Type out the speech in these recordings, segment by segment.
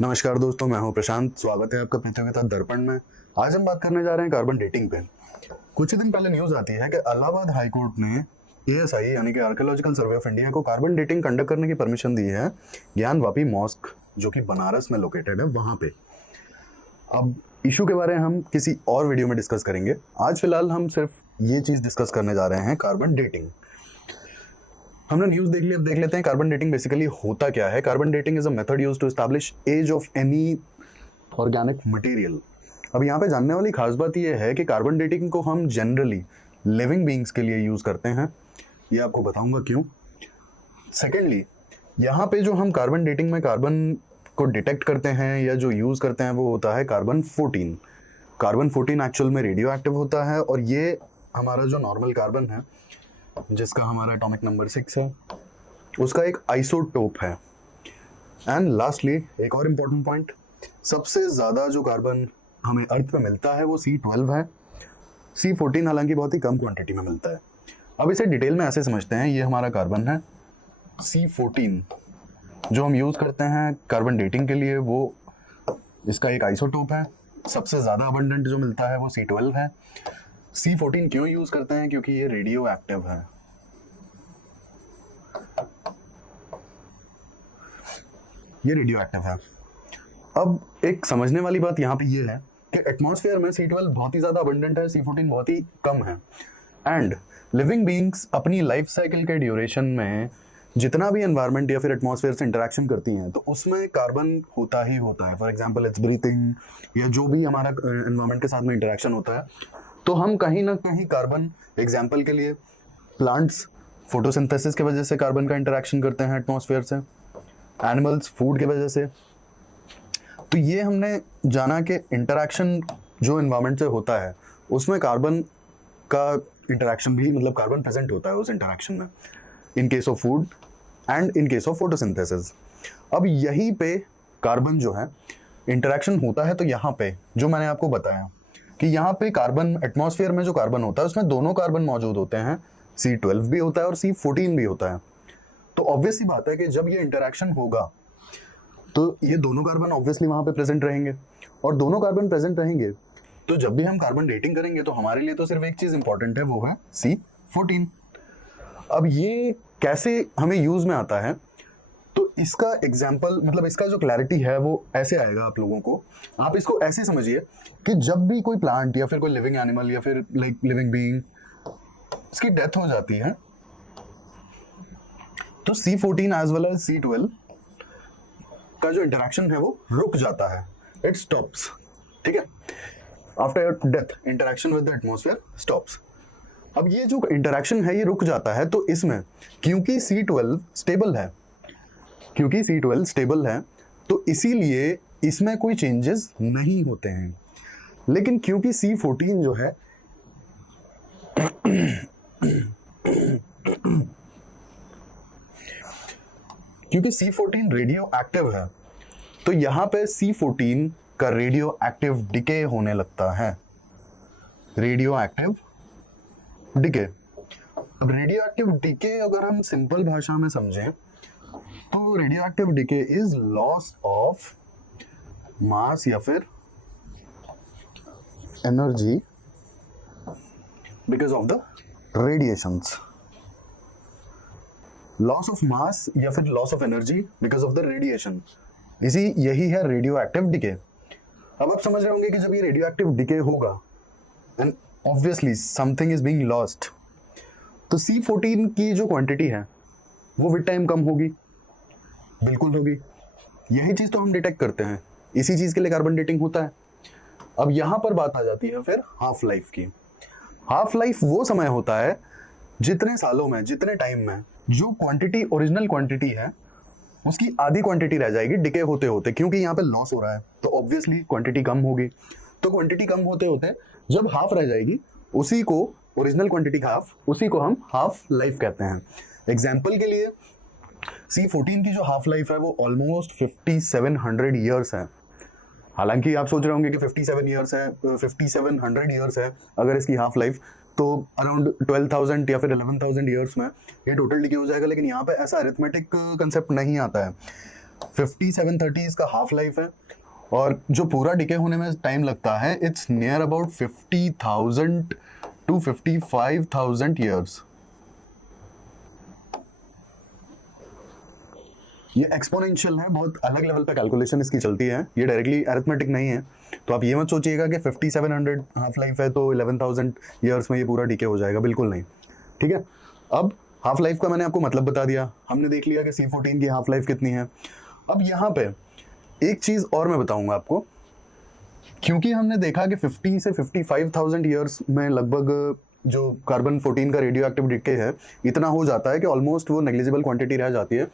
नमस्कार दोस्तों, मैं हूं प्रशांत। स्वागत है आपका प्रतियोगिता दर्पण में। आज हम बात करने जा रहे हैं कार्बन डेटिंग पे। कुछ ही दिन पहले न्यूज आती है कि इलाहाबाद हाई कोर्ट ने एएसआई यानी कि आर्कियोलॉजिकल सर्वे ऑफ इंडिया को कार्बन डेटिंग कंडक्ट करने की परमिशन दी है ज्ञान वापी मॉस्क, जो कि बनारस में लोकेटेड है, वहां पे। अब इशू के बारे में हम किसी और वीडियो में डिस्कस करेंगे। आज फिलहाल हम सिर्फ ये चीज डिस्कस करने जा रहे हैं, कार्बन डेटिंग। हमने न्यूज देख ली, अब देख लेते हैं कार्बन डेटिंग बेसिकली होता क्या है। Carbon dating is a method used to establish age of any organic material. अब यहाँ पे जानने वाली खास बात यह है कि कार्बन डेटिंग को हम जनरली लिविंग बीइंग्स के लिए यूज करते हैं। ये आपको बताऊंगा क्यों। सेकेंडली, यहाँ पे जो हम कार्बन डेटिंग में कार्बन को डिटेक्ट करते हैं या जो यूज करते हैं वो होता है कार्बन 14। कार्बन 14 एक्चुअल में रेडियो एक्टिव होता है, और ये हमारा जो नॉर्मल कार्बन है जिसका हमारा एटॉमिक नंबर 6 है, उसका एक आइसोटोप है। एंड लास्टली एक और इम्पोर्टेंट पॉइंट, सबसे ज्यादा जो कार्बन हमें अर्थ पे मिलता है वो C12 है। C14 हालांकि बहुत ही कम क्वांटिटी में मिलता है। अब इसे डिटेल में ऐसे समझते हैं, ये हमारा कार्बन है C14 जो हम यूज करते हैं कार्बन डेटिंग के लिए, वो इसका एक आइसोटोप है। सबसे ज्यादा अबंडेंट जो मिलता है वो C12 है। C14 क्यों यूज करते हैं? क्योंकि ये रेडियो एक्टिव है। ये रेडियो एक्टिव है। अब एक समझने वाली बात यहाँ पे ये है कि एटमॉस्फेयर में C12 बहुत ही ज्यादा अबंडेंट है, C14 बहुत ही कम है। एंड लिविंग बीइंग्स अपनी लाइफ साइकिल के ड्यूरेशन में जितना भी एनवायरनमेंट या फिर एटमॉस्फेयर से इंटरेक्शन करती हैं तो उसमें कार्बन होता ही होता है। फॉर एग्जांपल इट्स ब्रीथिंग या जो भी हमारा एनवायरनमेंट के साथ में इंटरेक्शन होता है, तो हम कहीं ना कहीं कार्बन, एग्जांपल के लिए प्लांट्स फोटोसिंथेसिस की वजह से कार्बन का इंटरेक्शन करते हैं एटमॉस्फेयर से, एनिमल्स फूड की वजह से। तो ये हमने जाना कि इंटरेक्शन जो एनवायरनमेंट से होता है उसमें कार्बन का इंटरेक्शन भी, मतलब कार्बन प्रेजेंट होता है उस इंटरेक्शन में, in case of food and in case of photosynthesis. अब यहीं पे कार्बन जो है इंटरेक्शन होता है, तो यहाँ पे जो मैंने आपको बताया कि यहाँ पे कार्बन, एटमॉस्फेयर में जो कार्बन होता है उसमें दोनों कार्बन मौजूद होते हैं, C12 भी होता है और C14 भी होता है। तो ऑब्वियसली बात है कि जब ये इंटरेक्शन होगा तो ये दोनों कार्बन ऑब्वियसली वहां पे प्रेजेंट रहेंगे, और दोनों कार्बन प्रेजेंट रहेंगे तो जब भी हम कार्बन डेटिंग करेंगे तो हमारे लिए तो सिर्फ एक चीज इंपॉर्टेंट है, वो है C14। अब ये कैसे हमें यूज में आता है, तो इसका एग्जाम्पल, मतलब इसका जो क्लैरिटी है वो ऐसे आएगा आप लोगों को। आप इसको ऐसे समझिए कि जब भी कोई प्लांट या फिर कोई लिविंग एनिमल या फिर लाइक लिविंग बीइंग, इसकी डेथ हो जाती है तो C14 as well as C12 का जो इंटरेक्शन है वो रुक जाता है, इट स्टॉप्स। ठीक है, after death interaction with the atmosphere stops. अब ये जो इंटरेक्शन है ये रुक जाता है, तो इसमें क्योंकि C12 स्टेबल है, तो इसीलिए इसमें कोई चेंजेस नहीं होते हैं। लेकिन क्योंकि C14 जो है क्योंकि C14 रेडियो एक्टिव है, तो यहां पे C14 का रेडियो एक्टिव डिके होने लगता है। Radio active decay. अब रेडियो एक्टिव डिके अगर हम सिंपल भाषा में समझें तो radio active decay is loss of mass या फिर energy because of the radiations. Loss of mass या फिर loss of energy because of the radiation, यही है रेडियो एक्टिव डिके। अब आप समझ रहे होंगे कि जब ये रेडियो एक्टिव डिके होगा and obviously something is being lost, तो C14 की जो क्वांटिटी है वो विद टाइम कम होगी, बिल्कुल होगी। यही चीज तो हम डिटेक्ट करते हैं, इसी चीज के लिए कार्बन डेटिंग होता है। अब यहां पर बात आ जाती है फिर हाफ लाइफ की। हाफ लाइफ वो समय होता है जितने सालों में, जितने टाइम में जो क्वांटिटी, ओरिजिनल क्वांटिटी है उसकी आधी क्वांटिटी रह जाएगी डिके होते होते, क्योंकि यहाँ पे लॉस हो रहा है तो ऑब्वियसली क्वांटिटी कम होगी। तो क्वांटिटी कम होते होते जब हाफ रह जाएगी, उसी को ओरिजिनल क्वांटिटी हाफ, उसी को हम हाफ लाइफ कहते हैं। एग्जाम्पल के लिए C14 की जो हाफ लाइफ है वो ऑलमोस्ट 5700 ईयर्स है। हालांकि आप सोच रहे होंगे कि 57 ईयर्स है, 5700 ईयर्स है अगर इसकी हाफ लाइफ, तो अराउंड 12,000 या फिर 11,000 ईयर्स में ये टोटल डिके हो जाएगा। लेकिन यहाँ पे ऐसा अरिथमेटिक कंसेप्ट नहीं आता है। 5730 इसका हाफ लाइफ है, और जो पूरा डिके होने में टाइम लगता है it's near about 50,000 to 55,000 years. ये एक्सपोनेंशियल है, बहुत अलग लेवल पे कैलकुलेशन इसकी चलती है, ये डायरेक्टली अरिथमेटिक नहीं है। तो आप ये मत सोचिएगा कि 5700 हाफ लाइफ है तो 11,000 ईयर्स में ये पूरा डीके हो जाएगा, बिल्कुल नहीं। ठीक है, अब हाफ लाइफ का मैंने आपको मतलब बता दिया, हमने देख लिया कि C14 की हाफ लाइफ कितनी है। अब यहाँ पे एक चीज़ और मैं बताऊंगा आपको, क्योंकि हमने देखा कि 50 से 55,000 ईयर्स में लगभग जो कार्बन 14 का रेडियो एक्टिव डिके है इतना हो जाता है कि ऑलमोस्ट वो नेग्लिजिबल क्वांटिटी रह जाती है।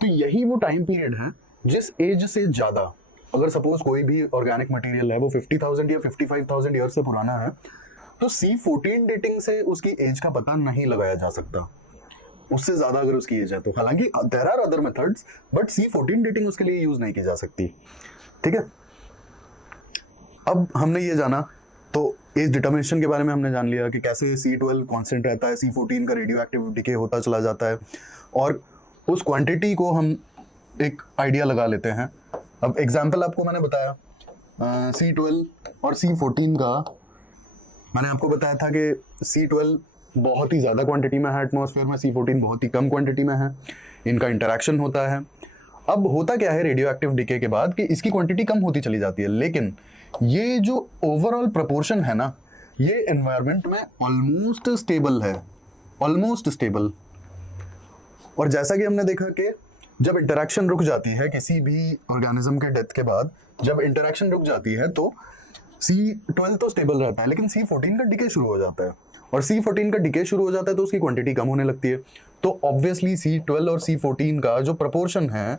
तो यही वो टाइम पीरियड है जिस एज से ज़्यादा, अगर सपोज कोई भी ऑर्गेनिक मटेरियल है वो 50,000 या 55,000 ईयर से पुराना है, तो C14 डेटिंग से उसकी एज का पता नहीं लगाया जा सकता, उससे ज़्यादा अगर उसकी एज है तो। हालांकि there are other methods, but C14 dating उसके लिए यूज़ नहीं की जा सकती। ठीक है, अब हमने ये जाना, तो एज डिटर्मिनेशन के बारे में हमने जान लिया कि कैसे C12 कांस्टेंट रहता है, C14 का रेडियो एक्टिव डिके होता चला जाता है, और उस क्वांटिटी को हम एक आइडिया लगा लेते हैं। अब एग्जांपल आपको मैंने बताया C12 और C14 का, मैंने आपको बताया था कि C12 बहुत ही ज़्यादा क्वांटिटी में है एटमॉस्फेयर में, C14 बहुत ही कम क्वांटिटी में है, इनका इंटरेक्शन होता है। अब होता क्या है रेडियो एक्टिव डिके के बाद कि इसकी क्वांटिटी कम होती चली जाती है, लेकिन ये जो ओवरऑल प्रोपोर्शन है ना, ये एनवायरनमेंट में ऑलमोस्ट स्टेबल है, ऑलमोस्ट स्टेबल। और जैसा कि हमने देखा कि जब इंटरेक्शन रुक जाती है किसी भी ऑर्गेनिज्म के डेथ के बाद, जब इंटरेक्शन रुक जाती है तो C12 तो स्टेबल रहता है, लेकिन C14 का डिके शुरू हो जाता है, और C14 का डिके शुरू हो जाता है तो उसकी क्वांटिटी कम होने लगती है। तो ऑब्वियसली C12 और C14 का जो प्रोपोर्शन है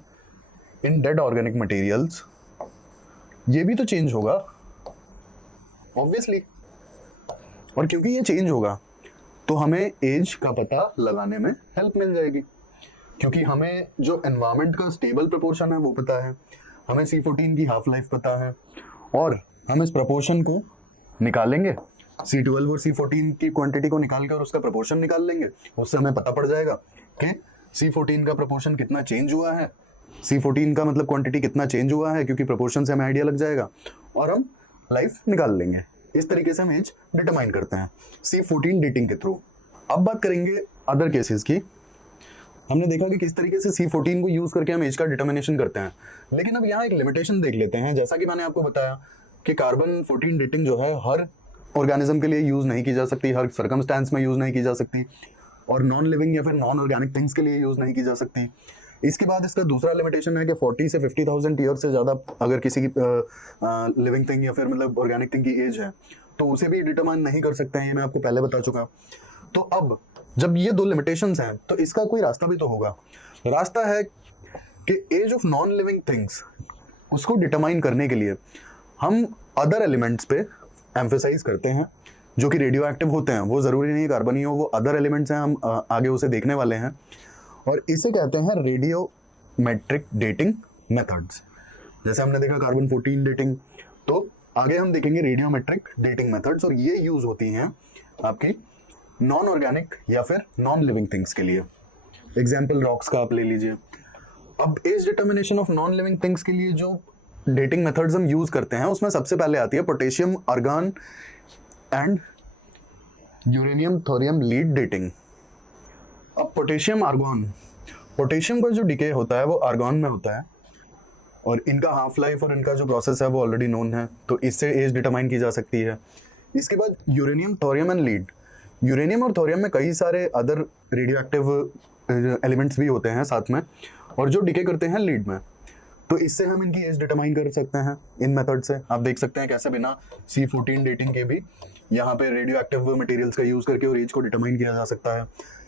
इन डेड ऑर्गेनिक मटेरियल्स, ये भी तो चेंज होगा ऑब्वियसली। और क्योंकि ये चेंज होगा तो हमें एज का पता लगाने में हेल्प मिल जाएगी, क्योंकि हमें जो एनवायरनमेंट का स्टेबल प्रोपोर्शन है वो पता है, हमें C14 की हाफ लाइफ पता है, और हम इस प्रोपोर्शन को निकालेंगे, C12 और C14 की क्वांटिटी को निकाल कर उसका प्रोपोर्शन निकाल लेंगे, उससे हमें पता पड़ जाएगा कि C14 का प्रोपोर्शन कितना चेंज हुआ है, C14 का मतलब क्वांटिटी कितना चेंज हुआ है, क्योंकि प्रोपोर्शन से हमें आइडिया लग जाएगा, और हम लाइफ निकाल लेंगे। इस तरीके से हम एज डिटरमाइन करते हैं C14 डेटिंग के थ्रू। अब बात करेंगे अदर केसेस की। हमने देखा कि किस तरीके से C14 को यूज करके हम एज का डिटर्मिनेशन करते हैं, लेकिन अब यहाँ एक लिमिटेशन देख लेते हैं। जैसा कि मैंने आपको बताया कि कार्बन 14 डेटिंग जो है हर ऑर्गेनिज्म के लिए यूज नहीं की जा सकती, हर सर्कमस्टेंस में यूज नहीं की जा सकती, और नॉन लिविंग या फिर नॉन ऑर्गेनिक थिंग्स के लिए यूज नहीं की जा सकती। इसके बाद इसका दूसरा लिमिटेशन है कि 40 से 50,000 ईयर से ज़्यादा अगर किसी की लिविंग थिंग या फिर मतलब ऑर्गेनिक थिंग की एज है तो उसे भी डिटरमाइन नहीं कर सकते हैं, ये मैं आपको पहले बता चुका। तो अब जब ये दो लिमिटेशंस हैं तो इसका कोई रास्ता भी तो होगा। रास्ता है कि age of non living things उसको डिटरमाइन करने के लिए हम अदर एलिमेंट्स पे एम्फेसाइज करते हैं जो कि रेडियो एक्टिव होते हैं। वो ज़रूरी नहीं कार्बन ही हो, वो अदर एलिमेंट्स हैं, हम आगे उसे देखने वाले हैं, और इसे कहते हैं रेडियोमेट्रिक डेटिंग मेथड्स। जैसे हमने देखा कार्बन 14 डेटिंग, तो आगे हम देखेंगे रेडियोमेट्रिक डेटिंग मेथड्स, और ये यूज होती हैं आपकी नॉन ऑर्गेनिक या फिर नॉन लिविंग थिंग्स के लिए। एग्जाम्पल रॉक्स का आप ले लीजिए। अब age determination of non living things के लिए जो डेटिंग मेथड्स हम यूज करते हैं उसमें सबसे पहले आती है potassium argon and uranium thorium lead dating. अब पोटेशियम आर्गन, पोटेशियम का जो डिके होता है वो आर्गन में होता है, और इनका हाफ लाइफ और इनका जो प्रोसेस है वो ऑलरेडी नोन है, तो इससे एज डिटरमाइन की जा सकती है। इसके बाद uranium thorium and lead. Uranium और थोरियम में कई सारे अदर रेडियो एक्टिव एलिमेंट्स भी होते हैं साथ में, और जो डिके करते हैं लीड में, तो इससे हम इनकी एज डिटरमाइन कर सकते हैं इन मेथड से। आप देख सकते हैं कैसे बिना C14 डेटिंग के भी यहाँ पे रेडियो एक्टिव मटेरियल्स का यूज करके और एज को डिटरमाइन किया जा सकता है।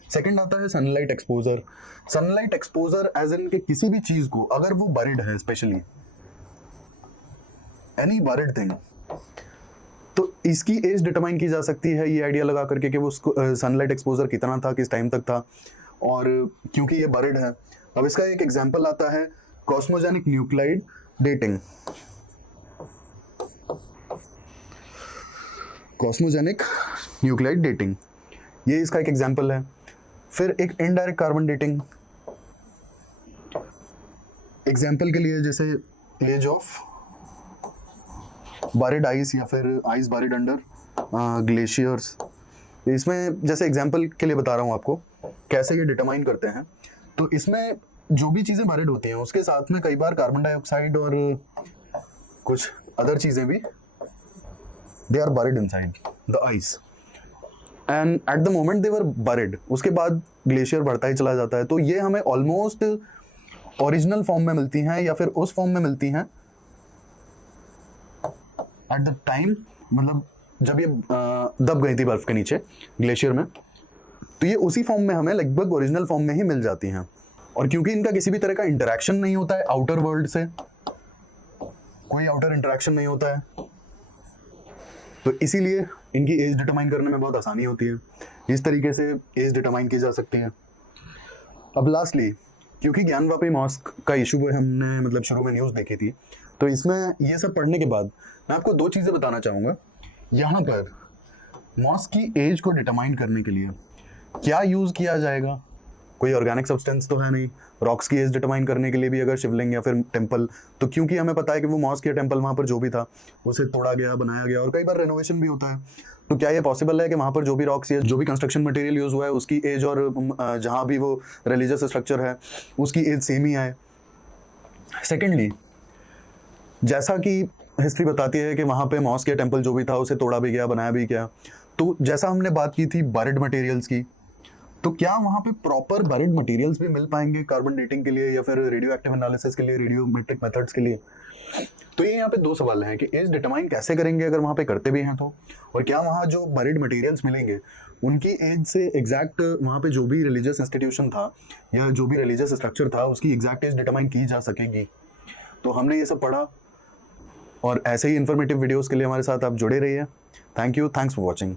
सेकंड आता है sunlight exposure. Sunlight exposure age in कि किसी भी चीज को अगर वो बरिड है, स्पेशली एनी बरिड थिंग, तो इसकी एज डिटरमाइन की जा सकती है ये आइडिया लगा करके कि वो सनलाइट एक्सपोजर कितना था, किस टाइम तक था, और क्योंकि ये बरिड है। अब इसका एक एग्जांपल आता है कॉस्मोजेनिक न्यूक्लाइड डेटिंग। कॉस्मोजेनिक न्यूक्लाइड डेटिंग ये इसका एक एग्जांपल है। फिर एक इनडायरेक्ट कार्बन डेटिंग। एग्जाम्पल के लिए जैसे एज ऑफ बारिड आइस या फिर आइस बारिड अंडर ग्लेशियर्स, इसमें जैसे एग्जाम्पल के लिए बता रहा हूँ आपको कैसे ये डिटरमाइन करते हैं। तो इसमें जो भी चीज़ें बारिड होती हैं उसके साथ में कई बार कार्बन डाइऑक्साइड और कुछ अदर चीज़ें भी they are buried inside the ice, and at the moment they were buried, उसके बाद ग्लेशियर बढ़ता ही चला जाता है। तो ये हमें ऑलमोस्ट ओरिजिनल फॉर्म में मिलती हैं या फिर उस फॉर्म में मिलती हैं एट द टाइम, मतलब जब ये दब गई थी बर्फ के नीचे ग्लेशियर में, तो ये उसी फॉर्म में हमें लगभग ओरिजिनल फॉर्म में ही मिल जाती हैं। और क्योंकि इनका किसी भी तरह का इंटरेक्शन नहीं होता है आउटर वर्ल्ड से, कोई आउटर इंटरेक्शन नहीं होता है, तो इसीलिए इनकी एज डिटरमाइन करने में बहुत आसानी होती है। इस तरीके से एज डिटरमाइन की जा सकती है। अब लास्टली, क्योंकि ज्ञानवापी मॉस्क का इशू वो हमने मतलब शुरू में न्यूज़ देखी थी, तो इसमें ये सब पढ़ने के बाद मैं आपको दो चीज़ें बताना चाहूँगा। यहाँ पर मॉस्क की एज को डिटरमाइन करने के लिए क्या यूज़ किया जाएगा, कोई ऑर्गेनिक सब्सटेंस तो है नहीं। रॉक्स की एज डिटरमाइन करने के लिए भी अगर शिवलिंग या फिर टेम्पल, तो क्योंकि हमें पता है कि वो मॉस्क या टेम्पल वहाँ पर जो भी था उसे तोड़ा गया, बनाया गया और कई बार रेनोवेशन भी होता है, तो क्या ये पॉसिबल है कि वहाँ पर जो भी रॉक्स या जो भी कंस्ट्रक्शन मटेरियल यूज़ हुआ है उसकी एज और जहाँ भी वो रिलीजियस स्ट्रक्चर है उसकी एज सेम ही आए। सेकेंडली, जैसा कि हिस्ट्री बताती है कि वहाँ पे मॉस्क या टेम्पल जो भी था उसे तोड़ा भी गया, बनाया भी गया, तो जैसा हमने बात की थी बारिड मटेरियल्स की, तो क्या वहाँ पे प्रॉपर बारिड मटेरियल्स भी मिल पाएंगे कार्बन डेटिंग के लिए या फिर रेडियो एक्टिव एनालिसिस के लिए, रेडियोमेट्रिक मेथड्स के लिए? तो ये यहाँ पे दो सवाल हैं कि एज डिटरमाइन कैसे करेंगे अगर वहाँ पे करते भी हैं तो, और क्या वहाँ जो बारिड मटेरियल्स मिलेंगे उनकी एज से एग्जैक्ट वहाँ पे जो भी रिलीजियस इंस्टीट्यूशन था या जो भी रिलीजियस स्ट्रक्चर था उसकी एग्जैक्ट एज डिटरमाइन की जा सकेगी। तो हमने ये सब पढ़ा, और ऐसे ही इन्फॉर्मेटिव वीडियोज़ के लिए हमारे साथ आप जुड़े रहिए। Thank you, thanks for watching.